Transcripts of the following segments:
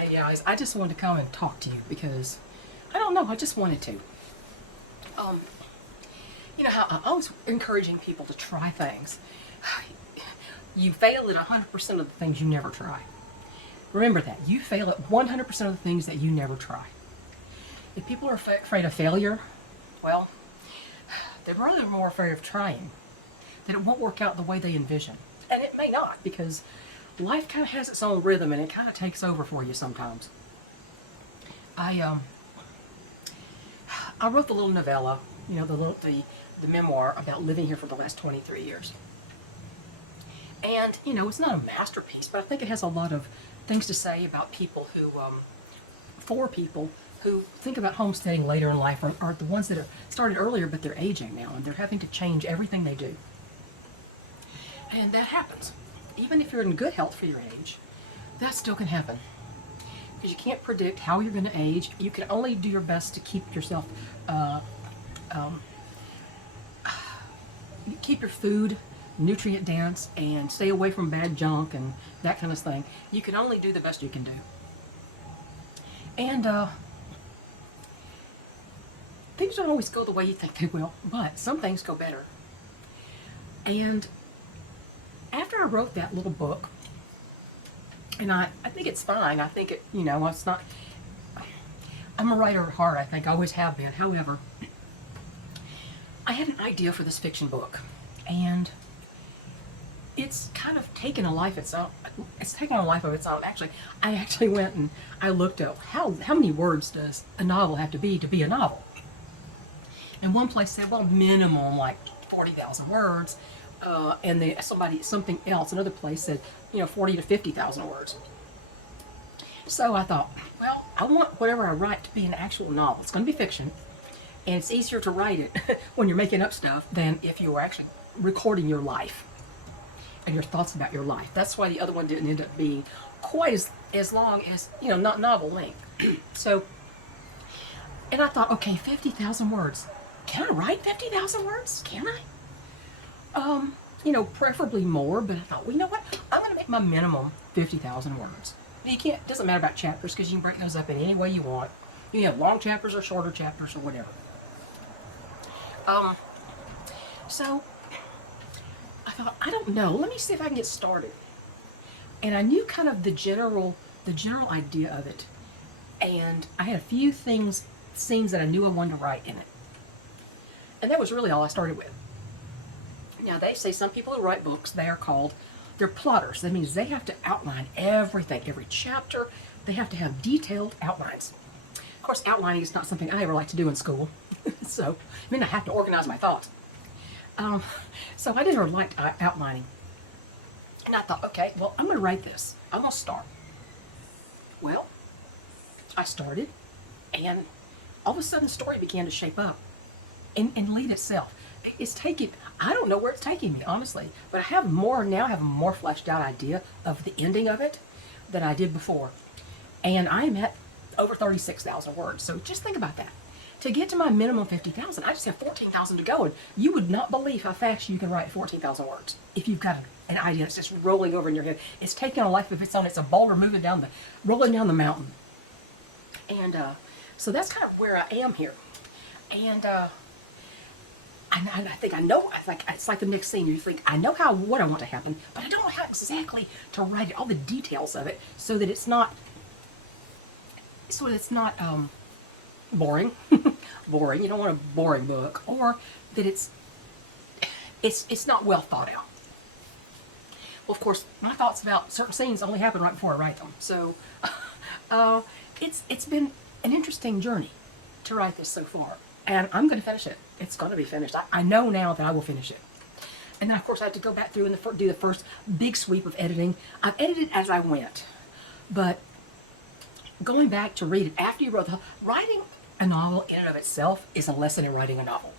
Hey guys, I just wanted to come and talk to you because I don't know, I just wanted to. Um, you know how I'm always encouraging people to try things. You fail at 100% of the things you never try. Remember that. You fail at 100% of the things that you never try. If people are afraid of failure, well, they're rather more afraid of trying, that it won't work out the way they envision. And it may not, because life kind of has its own rhythm and it kind of takes over for you sometimes. I um I wrote the little novella, the memoir about living here for the last 23 years. And it's not a masterpiece, but I think it has a lot of things to say about people who for people who think about homesteading later in life, or are the ones that have started earlier but they're aging now and they're having to change everything they do. And that happens. Even if you're in good health for your age, that still can happen. Because you can't predict how you're going to age. You can only do your best to keep yourself, keep your food nutrient dense and stay away from bad junk and that kind of thing. You can only do the best you can do. And things don't always go the way you think they will, but some things go better. And after I wrote that little book, and I think it's fine. I think it's not, I'm a writer at heart, I think. I always have been. However, I had an idea for this fiction book, and it's kind of taken a life of its own. It's taken a life of its own. Actually, I actually went and I looked up how many words does a novel have to be a novel. And one place said, well, minimum like 40,000 words. And something else, another place said, 40 to 50,000 words. So I thought, well, I want whatever I write to be an actual novel. It's going to be fiction, and it's easier to write it when you're making up stuff than if you were actually recording your life and your thoughts about your life. That's why the other one didn't end up being quite as long as, not novel length. So, and I thought, okay, 50,000 words. Can I write 50,000 words? Can I? Preferably more, but I thought, well, you know what? I'm going to make my minimum 50,000 words. You can't, it doesn't matter about chapters because you can break those up in any way you want. You can have long chapters or shorter chapters or whatever. So I thought, I don't know. Let me see if I can get started. And I knew kind of the general idea of it. And I had a few scenes that I knew I wanted to write in it. And that was really all I started with. Now, they say some people who write books, they're plotters. That means they have to outline everything, every chapter. They have to have detailed outlines. Of course, outlining is not something I ever like to do in school. So, I have to organize my thoughts. So I never liked outlining. And I thought, okay, well, I'm going to write this. I'm going to start. Well, I started, and all of a sudden the story began to shape up and lead itself. I don't know where it's taking me, honestly, but I have a more fleshed out idea of the ending of it than I did before. And I am at over 36,000 words. So just think about that. To get to my minimum 50,000, I just have 14,000 to go. And you would not believe how fast you can write 14,000 words if you've got an idea that's just rolling over in your head. It's taking a life of its own. It's a boulder rolling down the mountain. And so that's kind of where I am here. And I think I know. It's like the next scene. You think, I know what I want to happen, but I don't know how exactly to write it, all the details of it, so that it's not boring. Boring. You don't want a boring book, or that it's not well thought out. Well, of course, my thoughts about certain scenes only happen right before I write them. So, it's been an interesting journey to write this so far. And I'm going to finish it. It's going to be finished. I know now that I will finish it. And then, of course, I had to go back through and do the first big sweep of editing. I've edited as I went. But going back to read it after you writing a novel in and of itself is a lesson in writing a novel.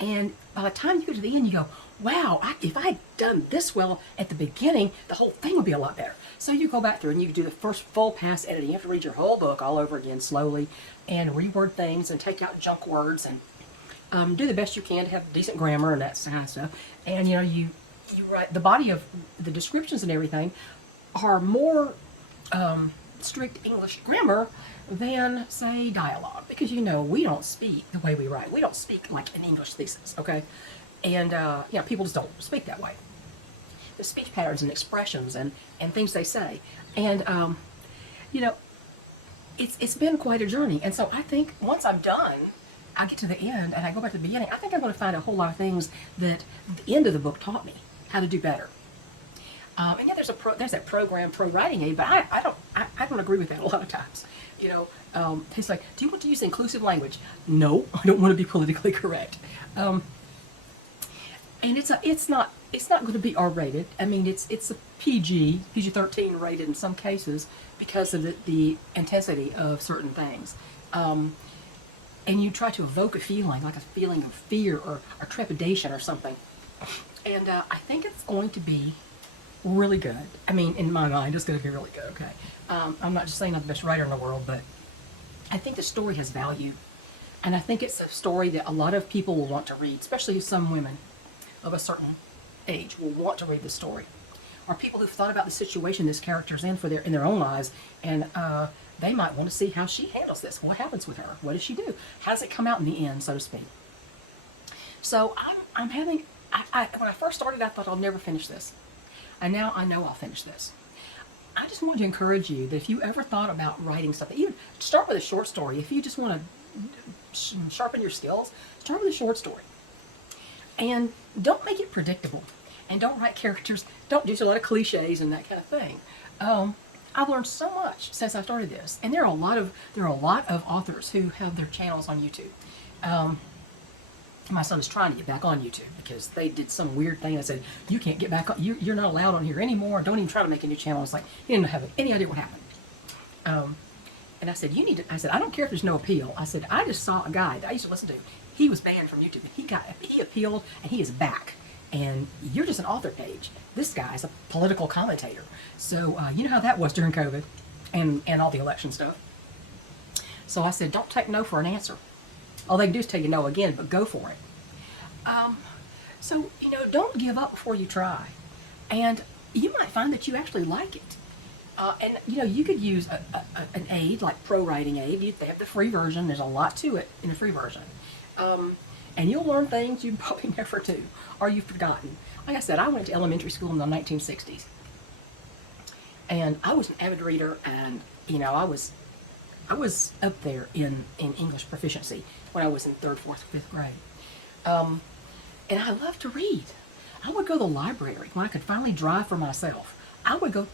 And by the time you get to the end, you go, wow, if I had done this well at the beginning, the whole thing would be a lot better. So you go back through and you do the first full pass editing. You have to read your whole book all over again slowly and reword things and take out junk words and do the best you can to have decent grammar and that kind of stuff. And you write the body of the descriptions and everything are more strict English grammar than, say, dialogue. Because, you know, we don't speak the way we write. We don't speak like an English thesis, okay? And, you know, people just don't speak that way. The speech patterns and expressions and things they say. And, you know, it's been quite a journey. And so I think once I'm done, I get to the end and I go back to the beginning, I think I'm going to find a whole lot of things that the end of the book taught me how to do better. And yeah, there's that program, Pro Writing Aid, but I don't agree with that a lot of times. You know, it's like, do you want to use inclusive language? No, I don't want to be politically correct. And it's not going to be R-rated. I mean, it's a PG-13 rated in some cases because of the intensity of certain things. And you try to evoke a feeling, like a feeling of fear or trepidation or something. And I think it's going to be really good. I mean, in my mind, it's going to be really good, okay? I'm not just saying I'm the best writer in the world, but I think the story has value. And I think it's a story that a lot of people will want to read, especially some women of a certain age will want to read the story. Or people who've thought about the situation this character's in in their own lives, and they might want to see how she handles this. What happens with her? What does she do? How does it come out in the end, so to speak? So I'm having, when I first started, I thought I'll never finish this. And now I know I'll finish this. I just want to encourage you that if you ever thought about writing something, even start with a short story. If you just want to sharpen your skills, start with a short story. And don't make it predictable. And don't write characters, don't use a lot of cliches and that kind of thing. I've learned so much since I started this. And there are a lot of authors who have their channels on YouTube. My son is trying to get back on YouTube because they did some weird thing that said, you can't get back on, you're not allowed on here anymore. Don't even try to make a new channel. It's like, he didn't have any idea what happened. And I said, I don't care if there's no appeal. I said, I just saw a guy that I used to listen to. He was banned from YouTube. He appealed and he is back. And you're just an author page. This guy's a political commentator. So, you know how that was during COVID and all the election stuff. So I said, don't take no for an answer. All they can do is tell you no again, but go for it. So, you know, don't give up before you try. And you might find that you actually like it. And, you know, you could use an aid, like Pro Writing Aid. They have the free version. There's a lot to it in the free version. And you'll learn things you probably never do, or you've forgotten. Like I said, I went to elementary school in the 1960s. And I was an avid reader, and, you know, I was up there in English proficiency when I was in 3rd, 4th, 5th grade. And I loved to read. I would go to the library when I could finally drive for myself.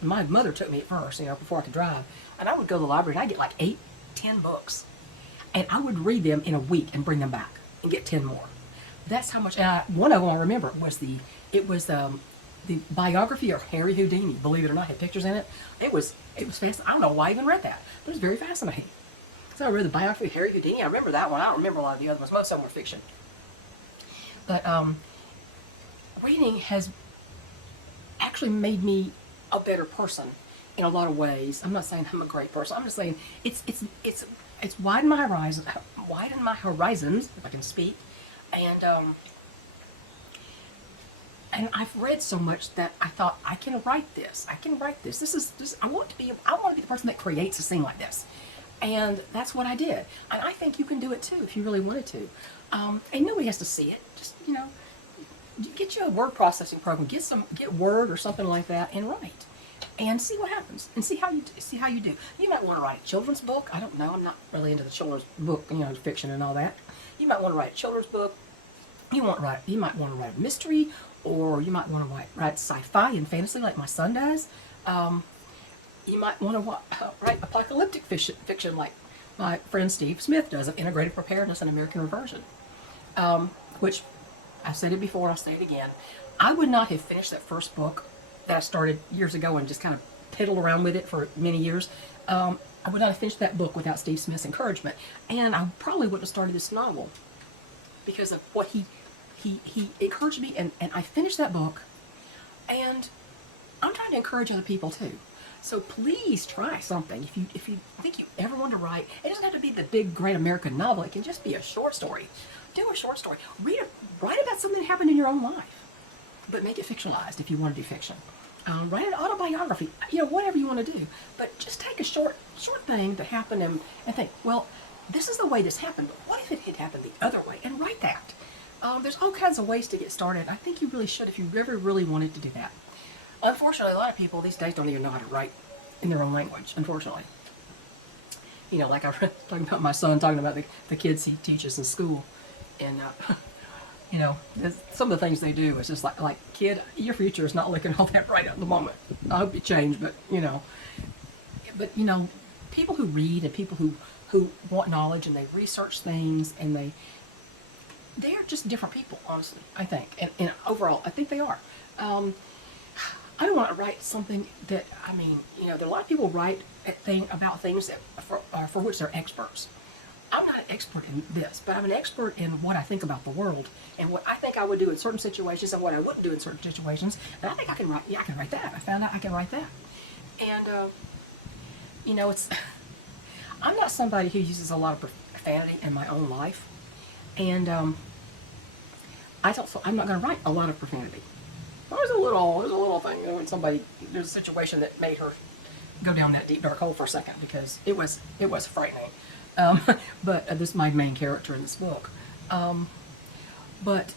My mother took me at first, you know, before I could drive. And I would go to the library and I'd get like 8, 10 books. And I would read them in a week and bring them back and get 10 more. That's how much, and one of them I remember was the biography of Harry Houdini, believe it or not, had pictures in it. It was fascinating. I don't know why I even read that, but it was very fascinating. So I read the biography of Harry Houdini. I remember that one. I don't remember a lot of the other ones. Most of them were fiction. But reading has actually made me a better person in a lot of ways. I'm not saying I'm a great person. I'm just saying it's widened my horizons, if I can speak, and I've read so much that I thought I can write this. I want to be the person that creates a scene like this, and that's what I did. And I think you can do it too if you really wanted to. And nobody has to see it. Just, you know, get you a word processing program. Get Word or something like that and write. And see what happens, and see how you do. You might want to write a children's book. I don't know. I'm not really into the children's book, you know, fiction and all that. You might want to write a children's book. You might want to write a mystery, or you might want to write sci-fi and fantasy like my son does. You might want to write apocalyptic fiction like my friend Steve Smith does of integrated preparedness and American reversion, which I've said it before, I'll say it again. I would not have finished that first book that I started years ago and just kind of piddled around with it for many years. I would not have finished that book without Steve Smith's encouragement. And I probably wouldn't have started this novel because of what he encouraged me, and I finished that book. And I'm trying to encourage other people too. So please try something. If you think you ever want to write, it doesn't have to be the big great American novel. It can just be a short story. Do a short story. Write about something that happened in your own life, but make it fictionalized if you want to do fiction. write an autobiography, whatever you want to do. But just take a short thing that happened and think, well, this is the way this happened, but what if it had happened the other way? And write that. There's all kinds of ways to get started. I think you really should if you ever really wanted to do that. Unfortunately, a lot of people these days don't even know how to write in their own language, unfortunately. Like I was talking about my son, talking about the kids he teaches in school. And, some of the things they do is just like, kid, your future is not looking all that bright at the moment. I hope you change, but, people who read and people who want knowledge and they research things and they're just different people, honestly, I think. And overall, I think they are. I don't want to write something that, there are a lot of people write about things that for which they're experts. I'm not an expert in this, but I'm an expert in what I think about the world and what I think I would do in certain situations and what I wouldn't do in certain situations. And I think I can write, I can write that. I found out I can write that. And, I'm not somebody who uses a lot of profanity in my own life. And I'm not going to write a lot of profanity. There's a little thing, when there's a situation that made her go down that deep dark hole for a second because it was frightening. But this is my main character in this book. But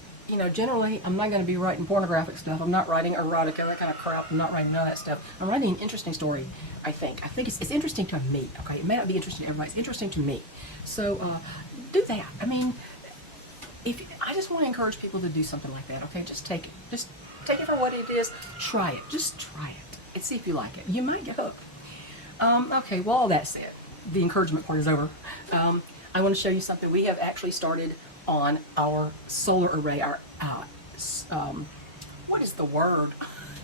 generally, I'm not going to be writing pornographic stuff. I'm not writing erotica, that kind of crap. I'm not writing none of that stuff. I'm writing an interesting story, I think. I think it's interesting to me, okay? It may not be interesting to everybody. It's interesting to me. So, do that. I just want to encourage people to do something like that, okay? Just take it. Just take it for what it is. Try it. Just try it and see if you like it. You might get hooked. Okay, well, all that said, the encouragement part is over. I want to show you something. We have actually started on our solar array. What is the word?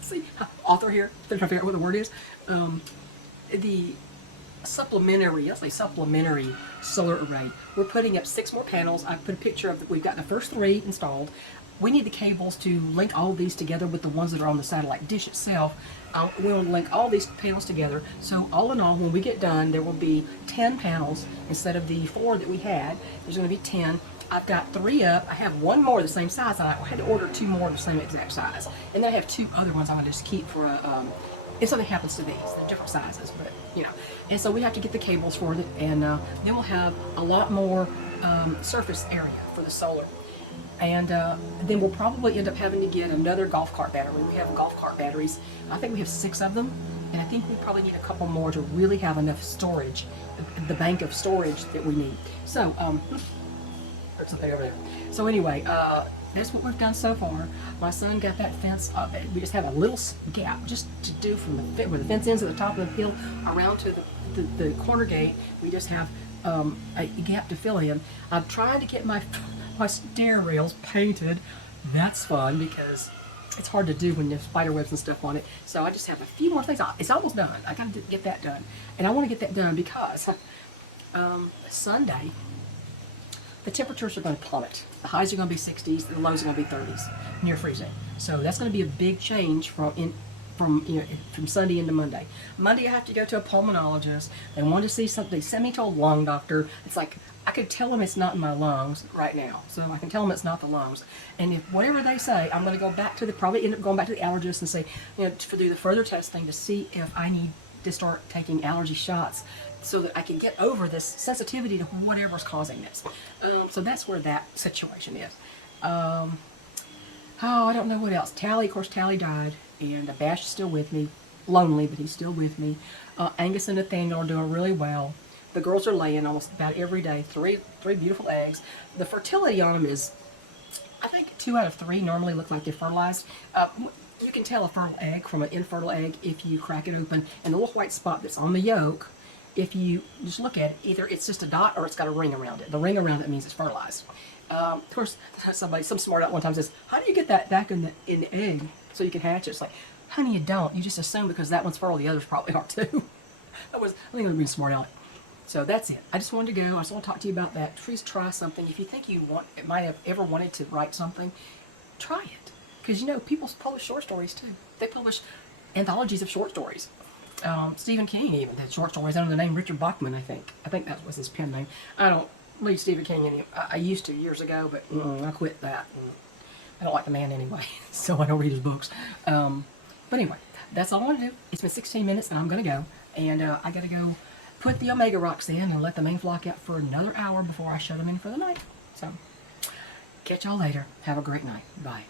See, author here, trying to figure out what the word is. The supplementary solar array. We're putting up 6 more panels. I put a picture of we've got the first 3 installed. We need the cables to link all of these together with the ones that are on the satellite dish itself. We want to link all these panels together. So all in all, when we get done, there will be 10 panels instead of the 4 that we had. There's going to be 10. I've got 3 up. I have 1 more the same size. I had to order 2 more the same exact size. And then I have 2 other ones I'm going to just keep for if something happens to these. They're different sizes, but And so we have to get the cables for it, and then we'll have a lot more surface area for the solar. And then we'll probably end up having to get another golf cart battery. We have golf cart batteries. I think we have 6 of them, and I think we probably need a couple more to really have enough storage, the bank of storage that we need. So, there's something over there. So anyway, that's what we've done so far. My son got that fence up. We just have a little gap just to do from where the fence ends at the top of the hill around to the corner gate. We just have a gap to fill in. I'm trying to get my stair rails painted. That's fun because it's hard to do when there's spider webs and stuff on it. So I just have a few more things. It's almost done. I got to get that done. And I want to get that done because Sunday, the temperatures are going to plummet. The highs are going to be 60s, the lows are going to be 30s, near freezing. So that's going to be a big change from Sunday into Monday. Monday I have to go to a pulmonologist. They want to see something. They sent me to a lung doctor. It's like I could tell them it's not in my lungs right now. So I can tell them it's not the lungs. And if whatever they say, I'm going to go back to probably end up going back to the allergist and say, to do the further testing to see if I need to start taking allergy shots so that I can get over this sensitivity to whatever's causing this. So that's where that situation is. I don't know what else. Tally, of course, Tally died, and Bash is still with me. Lonely, but he's still with me. Angus and Nathaniel are doing really well. The girls are laying almost about every day. 3 beautiful eggs. The fertility on them is, I think 2 out of 3 normally look like they're fertilized. You can tell a fertile egg from an infertile egg if you crack it open, and the little white spot that's on the yolk, if you just look at it, either it's just a dot or it's got a ring around it. The ring around it means it's fertilized. Of course, some smart out one time says, how do you get that back in the egg so you can hatch it? It's like, honey, you don't. You just assume because that one's fertile, the others probably are too. I think I'm being smart out. So that's it. I just wanted to go. I just want to talk to you about that. Please try something. If you think might have ever wanted to write something, try it. Because, people publish short stories too. They publish anthologies of short stories. Stephen King even had short stories under the name Richard Bachman, I think. I think that was his pen name. I don't read Stephen King anymore. I used to years ago, but I quit that. I don't like the man anyway, so I don't read his books. But anyway, that's all I want to do. It's been 16 minutes and I'm going to go. And I got to go put the Omega rocks in and let the main flock out for another hour before I shut them in for the night. So, catch y'all later. Have a great night. Bye.